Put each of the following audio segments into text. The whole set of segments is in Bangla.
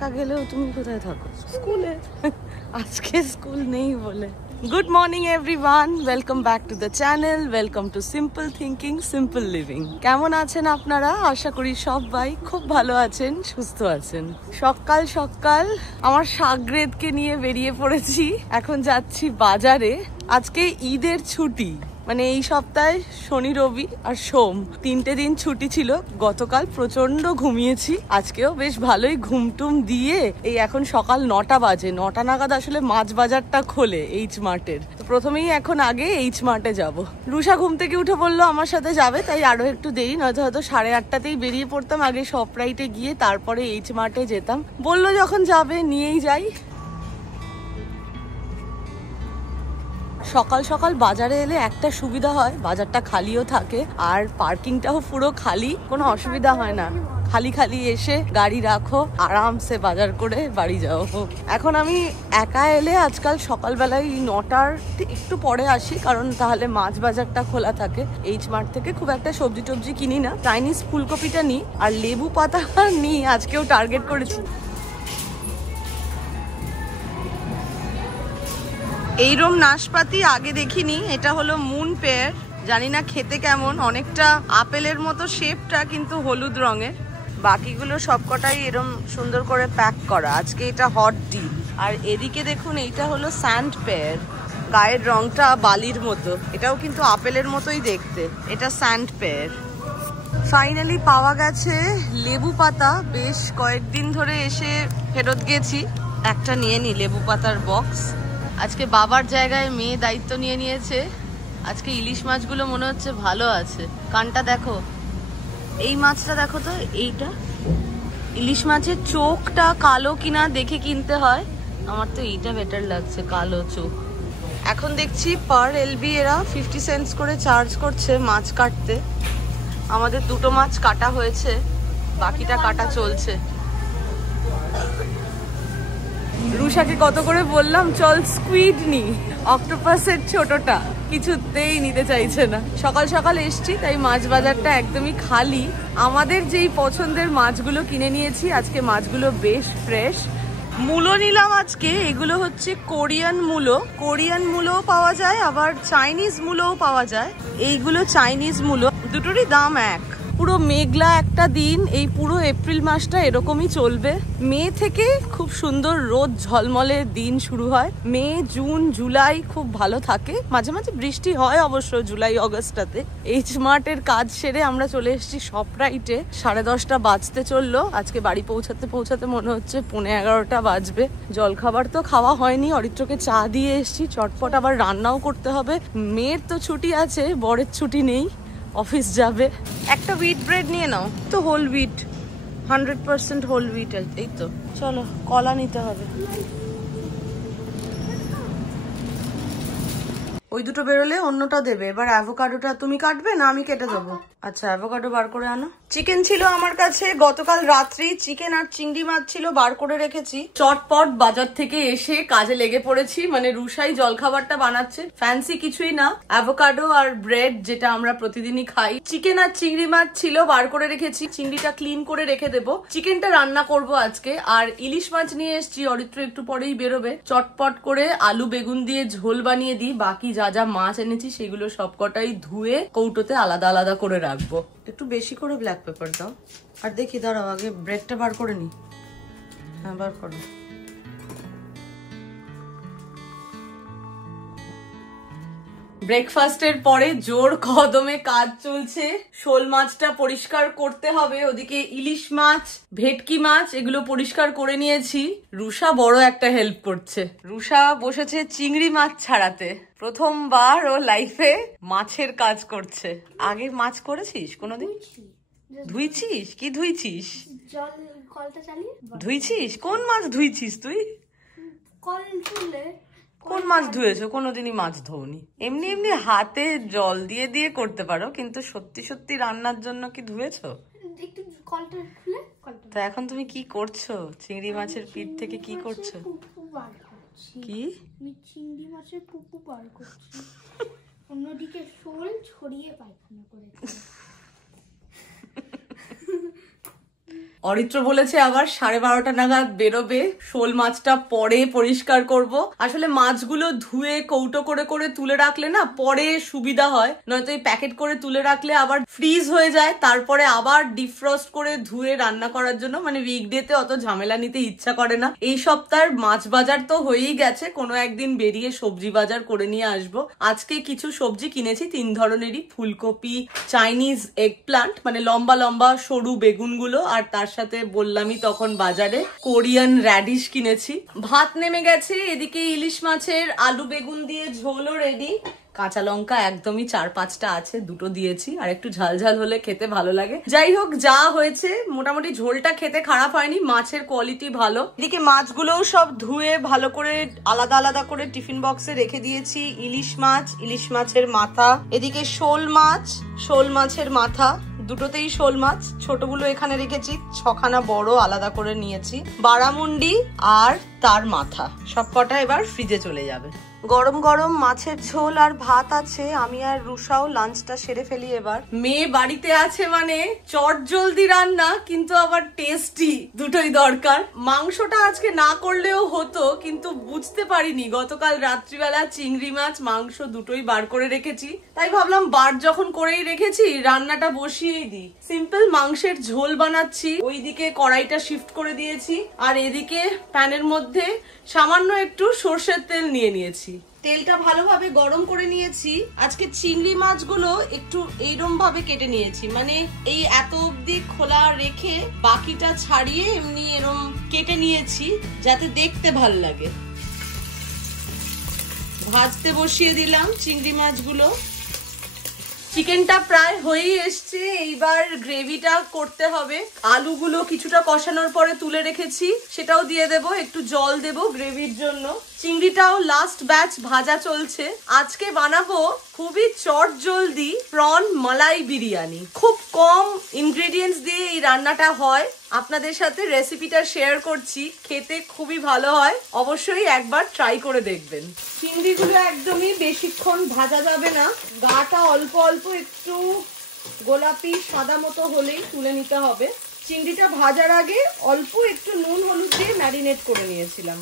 একা গেলেও তুমি কোথায় থাকো? স্কুলে। আজকে স্কুল নেই বলে। Good morning everyone, welcome back to the channel, welcome to simple thinking simple living. কেমন আছেন আপনারা? আশা করি সবাই খুব ভালো আছেন, সুস্থ আছেন। সকাল সকাল আমার সাগরেদকে নিয়ে বেরিয়ে পড়েছি। এখন যাচ্ছি বাজারে। আজকে ঈদের ছুটি, মানে এই সপ্তাহে শনি রবি আর সোম 3টে দিন ছুটি ছিল। গতকাল প্রচন্ড ঘুমিয়েছি, আজকেও বেশ ভালোই ঘুমটুম দিয়ে এই এখন সকাল 9টা বাজে। 9টা নাগাদ আসলে মাছ বাজারটা খোলে এইচ মার্টের। তো প্রথমেই এখন আগে এইচ মার্টে যাব। রুষা ঘুম থেকে উঠে বললো আমার সাথে যাবে, তাই আরো একটু দেরি, নয়তো হয়তো 8:30তেই বেরিয়ে পড়তাম। আগে শপরাইটে গিয়ে তারপরে এইচ মার্টে যেতাম। বললো যখন যাবে নিয়েই যাই। সকাল সকাল বাজারে এলে একটা সুবিধা হয়, বাজারটা খালিও থাকে আর পার্কিংটাও পুরো খালি, কোনো অসুবিধা হয় না। খালি খালি এসে গাড়ি রাখো, আরামসে বাজার করে বাড়ি যাও। এখন আমি একা এলে আজকাল সকালবেলায় 9টার একটু পরে আসি, কারণ তাহলে মাছ বাজারটা খোলা থাকে। এইচ মার্ট থেকে খুব একটা সবজি টবজি কিনি না, চাইনিজ ফুলকপিটা নিই আর লেবু পাতা নিই। আজকেও টার্গেট করেছি। এইরকম নাশপাতি আগে দেখিনি, এটা হলো মুন পেয়ার। জানি না খেতে কেমন, অনেকটা আপেলের মতো শেপটা, কিন্তু হলুদ রঙের। বাকিগুলো সবকটাই এরম সুন্দর করে প্যাক করা। আজকে এটা হট ডিল। আর এদিকে দেখুন, এইটা হলো স্যান্ড পেয়ার, গায়ের রংটা বালির মতো, এটাও কিন্তু আপেলের মতোই দেখতে। এটা স্যান্ড পেয়ার। ফাইনালি পাওয়া গেছে লেবু পাতা। বেশ কয়েকদিন ধরে এসে ফেরত গেছি, একটা নিয়ে নি লেবু পাতার বক্স। আজকে বাবার জায়গায় মেয়ে দায়িত্ব নিয়ে নিয়েছে। আজকে ইলিশ মাছগুলো মনে হচ্ছে ভালো আছে। কানটা দেখো, এই মাছটা দেখো তো, এইটা ইলিশ মাছের চোখটা কালো কিনা দেখে কিনতে হয়। আমার তো এইটা বেটার লাগছে, কালো চোখ। এখন দেখছি পার এলবি এরা 50 সেন্টস করে চার্জ করছে মাছ কাটতে। আমাদের 2টো মাছ কাটা হয়েছে, বাকিটা কাটা চলছে। রুষাকে কত করে বললাম চল স্কুইড নি, অক্টোপাসের ছোটটা, কিছুতেই নিতে চাইছে না। সকাল সকাল এসছি, তাই মাছ বাজারটা একদমই খালি। আমাদের যেই পছন্দের মাছগুলো কিনে নিয়েছি। আজকে মাছগুলো বেশ ফ্রেশ। মূলো নিলাম আজকে, এগুলো হচ্ছে কোরিয়ান মূলো। কোরিয়ান মূলোও পাওয়া যায়, আবার চাইনিজ মূলোও পাওয়া যায়। এইগুলো চাইনিজ মূলো, দুটোরই দাম এক। পুরো মেঘলা একটা দিন, এই পুরো এপ্রিল মাসটা এরকমই চলবে। মে থেকে খুব সুন্দর রোদ ঝলমলে দিন শুরু হয়। মে, জুন, জুলাই খুব ভালো থাকে। মাঝে মাঝে বৃষ্টি হয় অবশ্য জুলাই অগস্টটাতে। এইচ মার্টের কাজ সেরে আমরা চলে এসেছি শপরাইটে। 10:30 বাজতে চললো। আজকে বাড়ি পৌঁছাতে পৌঁছাতে মনে হচ্ছে 11:15 বাজবে। জলখাবার তো খাওয়া হয়নি, অরিত্রকে চা দিয়ে এসেছি। চটপট আবার রান্নাও করতে হবে। মেয়ের তো ছুটি আছে, বরের ছুটি নেই, অফিস যাবে। একটা হুইট ব্রেড নিয়ে নাও তো, হোল হুইট, 100% হোল হুইট। এই তো, চলো কলা নিতে হবে। ওই দুটো বেরোলে অন্যটা দেবে। এবার অ্যাভোকাডোটা তুমি কাটবে না আমি কেটে দেবো? আচ্ছা, অ্যাভোকাডো বার করে আনো। চিকেন ছিল আমার কাছে গতকাল রাত্রি, চিকেন আর চিংড়ি মাছ ছিল, বার করে রেখেছি। চটপট বাজার থেকে এসে কাজে লেগে পড়েছি। মানে রুষাই জলখাবারটা বানাচ্ছে, ফ্যান্সি কিছুই না, অ্যাভোকাডো আর ব্রেড, যেটা আমরা প্রতিদিনই খাই। চিকেন আর চিংড়ি মাছ ছিল, বার করে রেখেছি। চিংড়িটা ক্লিন করে রেখে দেবো, চিকেনটা রান্না করব আজকে। আর ইলিশ মাছ নিয়ে এসেছি, অরিত্র একটু পরেই বেরোবে। চটপট করে আলু বেগুন দিয়ে ঝোল বানিয়ে দিই। বাকি যা যা মাছ এনেছি সেগুলো সবকটাই ধুয়ে কৌটোতে আলাদা আলাদা করে রাখবো। একটু বেশি করে ব্ল্যাক পেপার দাও। আর দেখি, দাঁড়াও আগে ব্রেডটা বার করে নি। হ্যাঁ, বার করো। ব্রেকফাস্টের পরে জোর কদমে কাজ চলছে। শোল মাছটা পরিষ্কার করতে হবে, ওদিকে ইলিশ মাছ, ভেটকি মাছ এগুলো পরিষ্কার করে নিয়েছি। রুষা বড় একটা হেল্প করছে। রুষা বসেছে চিংড়ি মাছ ছাড়াতে। প্রথমবার ও লাইফে মাছের কাজ করছে। আগে মাছ করেছিস কোনোদিন? ধুইছিস? কি ধুইছিস? ধুইছিস? কোন মাছ ধুইছিস তুই? কোন মাছ ধুয়েছো? কোনোদিনই মাছ ধোনি। এমনি এমনি হাতে জল দিয়ে দিয়ে করতে পারো, কিন্তু সত্যি সত্যি রান্নার জন্য কি ধুয়েছো? তা এখন তুমি কি করছো? চিংড়ি মাছের পিঠ থেকে কি করছো? কি? চিংড়ি মাছের পুপু বার করছি, অন্যদিকে শোল ছড়িয়ে পায়খানা করেছে। অরিত্র বলেছে আবার 12:30 নাগাদ বেরোবে, শোল মাছটা পরে পরিষ্কার করব। আসলে মাছগুলো ধুয়ে কৌটো করে করে তুলে রাখলে না পরে সুবিধা হয়, নয়তো এই প্যাকেট করে তুলে রাখলে আবার ফ্রিজ হয়ে যায়, তারপরে আবার ডিফ্রস্ট করে ধুয়ে রান্না করার জন্য মানে উইকডেতে অত ঝামেলা নিতে ইচ্ছা করে না। এই সপ্তাহের মাছ বাজার তো হয়েই গেছে, কোনো একদিন বেরিয়ে সবজি বাজার করে নিয়ে আসবো। আজকে কিছু সবজি কিনেছি 3 ধরনেরই, ফুলকপি, চাইনিজ এগ প্লান্ট মানে লম্বা লম্বা সরু বেগুনগুলো, আর তার সাথে বললামই তখন বাজারে কোরিয়ান র্যাডিশ কিনেছি। ভাত নেমে গেছে, এদিকে ইলিশ মাছের আলু বেগুন দিয়ে ঝোলও রেডি। কাঁচা লঙ্কা একদমই 4-5টা আছে, 2টো দিয়েছি, আর একটু ঝাল ঝাল হলে খেতে ভালো লাগে। যাই হোক, যা হয়েছে মোটামুটি ঝোলটা খেতে খারাপ হয়নি, মাছের কোয়ালিটি ভালো। এদিকে মাছগুলোও সব ধুয়ে ভালো করে আলাদা আলাদা করে টিফিন বক্সে রেখে দিয়েছি। ইলিশ মাছ, ইলিশ মাছের মাথা, এদিকে শোল মাছ, শোল মাছের মাথা, দুটোতেই শোল মাছ, ছোটগুলো এখানে রেখেছি, 6খানা বড় আলাদা করে নিয়েছি, বারামুন্ডি আর তার মাথা, সব কটা এবার ফ্রিজে চলে যাবে। গরম গরম মাছের ঝোল আর ভাত আছে, আমি আর রুষাও লাঞ্চটা সেরে ফেলি এবার। মেয়ে বাড়িতে আছে মানে চট জলদি রান্না, কিন্তু আবার টেস্টি, দুটোই দরকার। মাংসটা আজকে না করলেও হতো, কিন্তু বুঝতে পারিনি গতকাল রাত্রিবেলা চিংড়ি মাছ মাংস দুটোই বার করে রেখেছি, তাই ভাবলাম বার যখন করেই রেখেছি রান্নাটা বসিয়েই দিই। সিম্পল মাংসের ঝোল বানাচ্ছি, ওইদিকে কড়াইটা শিফট করে দিয়েছি, আর এদিকে প্যানের মধ্যে সামান্য একটু সর্ষের তেল নিয়ে নিয়েছি। তেলটা ভালোভাবে গরম করে নিয়েছি। আজকে চিংড়ি মাছগুলো একটু এইরকম ভাবে কেটে নিয়েছি, মানে এই এত অব্দি খোলা রেখে বাকিটা ছাড়িয়ে এমনি এরকম কেটে নিয়েছি যাতে দেখতে ভালো লাগে। ভাজতে বসিয়ে দিলাম চিংড়ি মাছগুলো। চিকেনটা প্রায় হয়েই এসছে, এইবার গ্রেভিটা করতে হবে। আলুগুলো কিছুটা কষানোর পরে তুলে রেখেছি, সেটাও দিয়ে দেব, একটু জল দেব গ্রেভির জন্য। চিংড়িটাও লাস্ট ব্যাচ ভাজা চলছে। আজকে বানাবো খুবই চট জলদি প্রন মালাই বিরিয়ানি। খুব কম ইনগ্রেডিয়েন্টস দিয়ে এই রান্নাটা হয়, আপনাদের সাথে রেসিপিটা শেয়ার করছি, খেতে খুবই ভালো হয়, অবশ্যই একবার ট্রাই করে দেখবেন। চিংড়িগুলো একদমই বেশিক্ষণ ভাজা যাবে না, গাটা অল্প অল্প একটু গোলাপি সাদা মতো হলেই তুলে নিতে হবে। চিংড়িটা ভাজার আগে অল্প একটু নুন হলুদ দিয়ে ম্যারিনেট করে নিয়েছিলাম।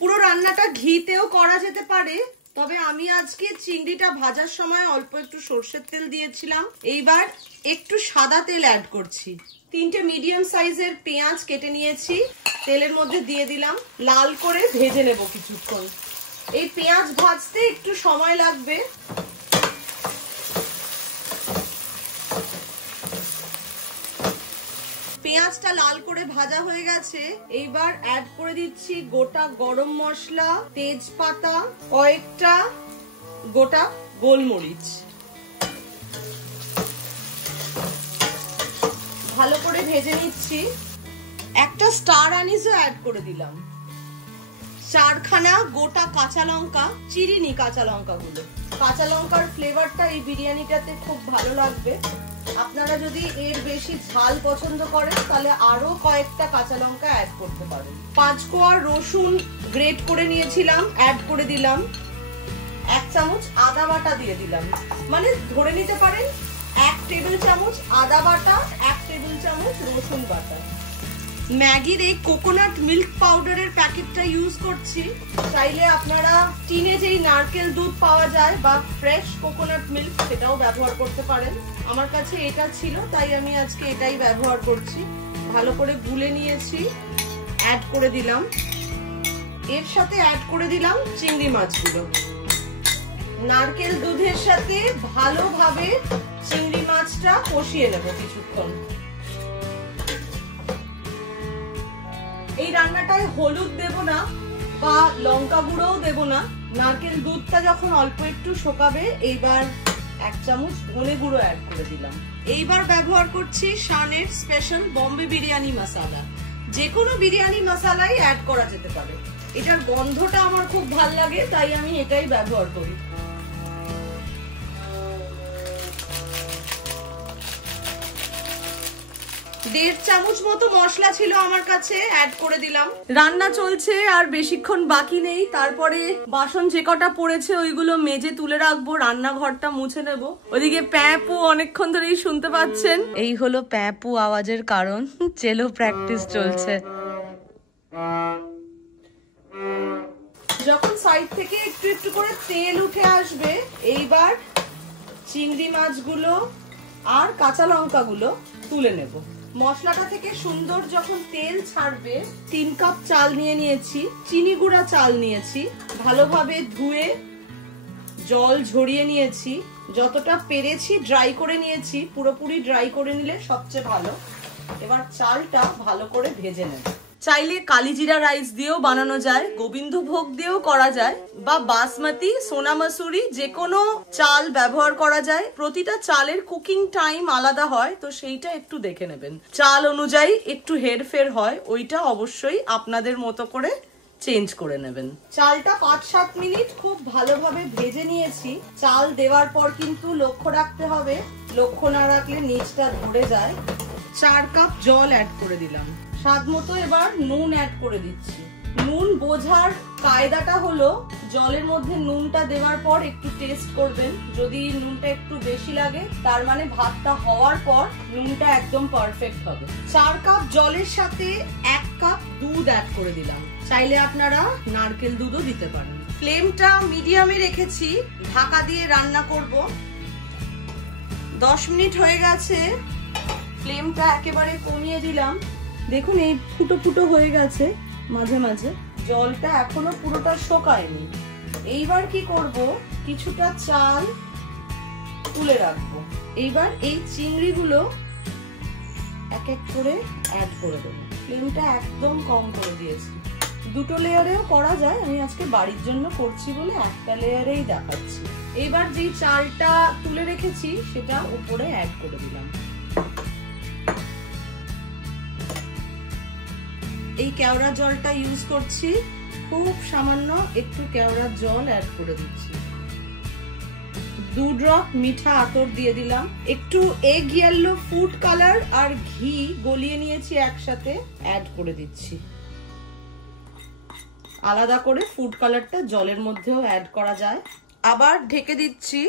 পুরো রান্নাটা ঘিতেও করা যেতে পারে, তবে আমি আজকে চিংড়িটা ভাজার সময় অল্প একটু সর্ষের তেল দিয়েছিলাম। এইবার একটু সাদা তেল অ্যাড করছি। 3টে মিডিয়াম সাইজের পেঁয়াজ কেটে নিয়েছি, তেলের মধ্যে দিয়ে দিলাম, লাল করে ভেজে নেব কিছুক্ষণ। এই পেঁয়াজ ভাজতে একটু সময় লাগবে। পেঁয়াজটা লাল করে ভাজা হয়ে গেছে, এইবার অ্যাড করে দিচ্ছি গোটা গরম মশলা, তেজপাতা, কয়েকটা গোটা গোলমরিচ। ভালো করে ভেজে নিচ্ছি। একটা স্টার আনিসও অ্যাড করে দিলাম। 4খানা গোটা কাঁচা লঙ্কা, চিরিনি কাঁচা লঙ্কাগুলো। কাঁচা লঙ্কার ফ্লেভারটা এই বিরিয়ানিটাতে খুব ভালো লাগবে। আপনারা যদি এর বেশি ঝাল পছন্দ করেন তাহলে আরো কয়েকটা কাঁচা লঙ্কা অ্যাড করতে পারেন। 5 কোয়া রসুন গ্রেট করে নিয়েছিলাম, অ্যাড করে দিলাম। 1 চামচ আদা বাটা দিয়ে দিলাম, মানে ধরে নিতে পারেন 1 টেবিল চামচ আদা বাটা, 1 টেবিল চামচ রসুন বাটা। ম্যাগির এই কোকোনাট মিল্ক পাউডারের প্যাকেটটা ইউজ করছি, চাইলে আপনারা টিনে যেই নারকেল দুধ পাওয়া যায় বা ফ্রেশ কোকোনাট মিল্ক সেটাও ব্যবহার করতে পারেন। আমার কাছে এটা ছিল তাই আমি আজকে এটাই ব্যবহার করছি। ভালো করে গুলে নিয়েছি, অ্যাড করে দিলাম। এর সাথে অ্যাড করে দিলাম চিংড়ি মাছগুলো। নারকেল দুধের সাথে ভালোভাবে চিংড়ি মাছটা কষিয়ে নেব কিছুক্ষণ। এই রান্নাটায় হলুদ দেব না বা লঙ্কা গুঁড়োও দেব না। নারকেল দুধটা যখন অল্প একটু শোকাবে, এইবার 1 চামচ ধনে গুঁড়ো অ্যাড করে দিলাম। এইবার ব্যবহার করছি শানের স্পেশাল বম্বে বিরিয়ানি মশলা। যে কোনো বিরিয়ানি মশলাই অ্যাড করা যেতে পারে, এটার গন্ধটা আমার খুব ভালো লাগে তাই আমি এটাই ব্যবহার করি। 1.5 চামচ মতো মশলা ছিল আমার কাছে, অ্যাড করে দিলাম। রান্না চলছে আর বেশিক্ষণ বাকি নেই, তারপরে বাসন যে কটা পড়েছে ওইগুলো মেজে তুলে রাখবো, রান্নাঘরটা মুছে নেব। ওদিকে প্যাপু অনেকক্ষণ ধরেই শুনতে পাচ্ছেন, এই হলো প্যাপু আওয়াজের কারণ, চেলো প্র্যাকটিস চলছে। যখন সাইড থেকে একটু একটু করে তেল উঠে আসবে, এইবার চিংড়ি মাছগুলো আর কাঁচা লঙ্কাগুলো তুলে নেব। মশলাটা থেকে সুন্দর যখন তেল ছাড়বে, 3 কাপ চাল নিয়ে নিয়েছি, চিনি গুঁড়া চাল নিয়েছি, ভালোভাবে ধুয়ে জল ঝরিয়ে নিয়েছি, যতটা পেরেছি ড্রাই করে নিয়েছি, পুরোপুরি ড্রাই করে নিলে সবচেয়ে ভালো। এবার চালটা ভালো করে ভেজে নেব। চাইলে কালিজিরা রাইস দিয়েও বানানো যায়, গোবিন্দভোগ দিয়েও করা যায়, বা বাসমতি, সোনা মাসুরি যে কোনো চাল ব্যবহার করা যায়। প্রতিটা চালের কুকিং টাইম আলাদা হয়, তো সেইটা একটু দেখে নেবেন। চাল অনুযায়ী একটু হেরফের হয়, ওইটা অবশ্যই আপনাদের মতো করে চেঞ্জ করে নেবেন। চালটা 5-7 মিনিট খুব ভালোভাবে ভেজে নিয়েছি। চাল দেওয়ার পর কিন্তু লক্ষ্য রাখতে হবে, লক্ষ্য না রাখলে নিচটা ধরে যায়। 4 কাপ জল অ্যাড করে দিলাম, স্বাদ মতো এবার নুন অ্যাড করে দিচ্ছি। নুন বোঝার কায়দাটা হলো, জলের মধ্যে নুনটা দেওয়ার পর একটু টেস্ট করবেন, যদি নুনটা একটু বেশি লাগে তার মানে ভাতটা হওয়ার পর নুনটা একদম পারফেক্ট হবে। 4 কাপ জলের সাথে 1 কাপ দুধ অ্যাড করে দিলাম, চাইলে আপনারা নারকেল দুধও দিতে পারেন। ফ্লেমটা মিডিয়ামে রেখেছি, ঢাকা দিয়ে রান্না করব। 10 মিনিট হয়ে গেছে, ফ্লেমটা একেবারে কমিয়ে দিলাম। দেখুন এই ফুটো ফুটো হয়ে গেছে মাঝে মাঝে, জলটা এখনো পুরোটা শুকায়নি। এইবার কি করব, কিছুটা চাল তুলে রাখবো। এইবার এই চিংড়িগুলো এক এক করে অ্যাড করে দেবো। ফ্লেমটা একদম কম করে দিয়েছি। 2টো লেয়ারেও করা যায়, আমি আজকে বাড়ির জন্য করছি বলে একটা লেয়ারেই দেখাচ্ছি। এইবার যেই চালটা তুলে রেখেছি সেটা উপরে অ্যাড করে দিলাম। এই কেওড়া জলটা ইউজ করছি, খুব সামান্য একটু কেওড়া জল অ্যাড করে দিচ্ছি। 2 ড্রপ মিঠা আতর দিয়ে দিলাম। একটু এগ ইয়েলো ফুড কালার আর ঘি গলিয়ে নিয়েছি একসাথে, অ্যাড করে দিচ্ছি। আলাদা করে ফুড কালারটা জলের মধ্যেও অ্যাড করা যায়। আবার ঢেকে দিচ্ছি।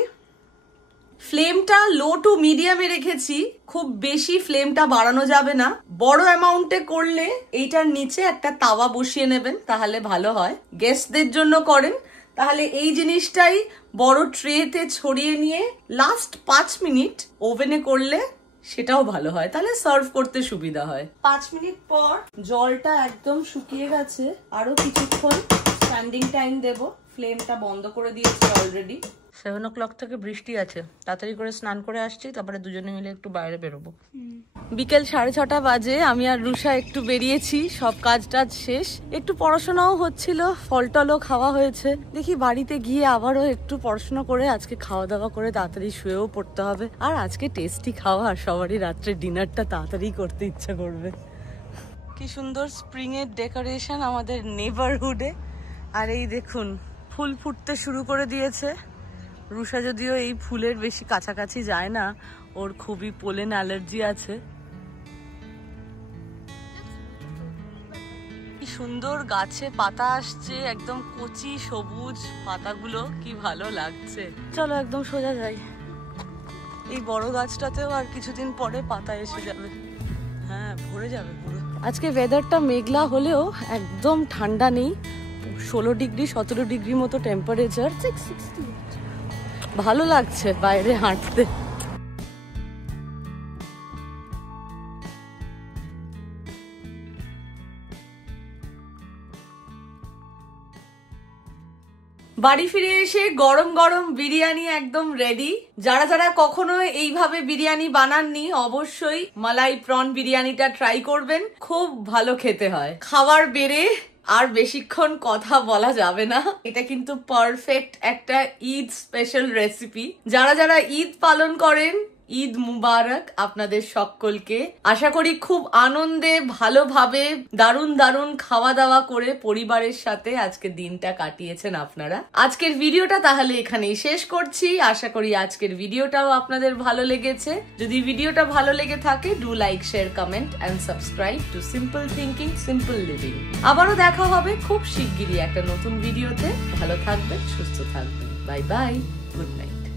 ফ্লেমটা লো টু মিডিয়ামে রেখেছি, খুব বেশি ফ্লেমটা বাড়ানো যাবে না। বড় অ্যামাউন্টে করলে এইটার নিচে একটা তাওয়া বসিয়ে নেবেন, তাহলে ভালো হয়। গেস্টদের জন্য করেন তাহলে এই জিনিসটাই বড় ট্রেতে ছড়িয়ে নিয়ে লাস্ট 5 মিনিট ওভেনে করলে সেটাও ভালো হয়, তাহলে সার্ভ করতে সুবিধা হয়। 5 মিনিট পর জলটা একদম শুকিয়ে গেছে, আরো কিছুক্ষণ স্ট্যান্ডিং টাইম দেব। ফ্লেমটা বন্ধ করে দিয়েছি অলরেডি। 7 o'clock থেকে বৃষ্টি আছে, তাড়াতাড়ি করে স্নান করে আসছি, তারপরে দুজনে মিলে একটু বাইরে বেরোবো। বিকেল 6:30 বাজে, আমি আর রুষা একটু বেরিয়েছি, সব কাজ টাজ শেষ, একটু পড়াশোনাও হচ্ছিল, ফল টলও খাওয়া হয়েছে। দেখি বাড়িতে গিয়ে আবারও একটু পড়াশোনা করে আজকে খাওয়া দাওয়া করে তাড়াতাড়ি শুয়েও পড়তে হবে। আর আজকে টেস্টি খাওয়া, আর সবারই রাত্রে ডিনারটা তাড়াতাড়ি করতে ইচ্ছা করবে। কি সুন্দর স্প্রিং এর ডেকোরেশন আমাদের নেবারহুডে। আর এই দেখুন ফুল ফুটতে শুরু করে দিয়েছে। রুষা যদিও এই ফুলের বেশি কাছাকাছি যায় না, ওর খুবই পোলেন অ্যালার্জি আছে। কি সুন্দর গাছে পাতা আসছে, একদম কচি সবুজ পাতাগুলো, কি ভালো লাগছে। চলো একদম সোজা যাই। এই বড় গাছটাতেও আর কিছুদিন পরে পাতা এসে যাবে, হ্যাঁ ভরে যাবে পুরো। আজকে ওয়েদারটা মেঘলা হলেও একদম ঠান্ডা নেই, 16 ডিগ্রি 17 ডিগ্রি মতো টেম্পারেচার। ভালো লাগছে বাইরে হাঁটতে। বাড়ি ফিরে এসে গরম গরম বিরিয়ানি একদম রেডি। যারা যারা কখনো এইভাবে বিরিয়ানি বানাননি অবশ্যই মালাই প্রন বিরিয়ানিটা ট্রাই করবেন, খুব ভালো খেতে হয়। খাবার বেড়ে আর বেশিক্ষণ কথা বলা যাবে না, এটা কিন্তু পারফেক্ট একটা ঈদ স্পেশাল রেসিপি। যারা যারা ঈদ পালন করেন ঈদ মুবারক আপনাদের সকলকে। আশা করি খুব আনন্দে ভালোভাবে দারুণ দারুণ খাওয়া দাওয়া করে পরিবারের সাথে আজকে দিনটা কাটিয়েছেন আপনারা। আজকের ভিডিওটা তাহলে এখানেই শেষ করছি। আশা করি আজকের ভিডিওটাও আপনাদের ভালো লেগেছে। যদি ভিডিওটা ভালো লেগে থাকে, do like, share, comment and subscribe to simple thinking simple living. আবারও দেখা হবে খুব শিগগিরই একটা নতুন ভিডিওতে। ভালো থাকবেন, সুস্থ থাকবেন। Bye bye, good night.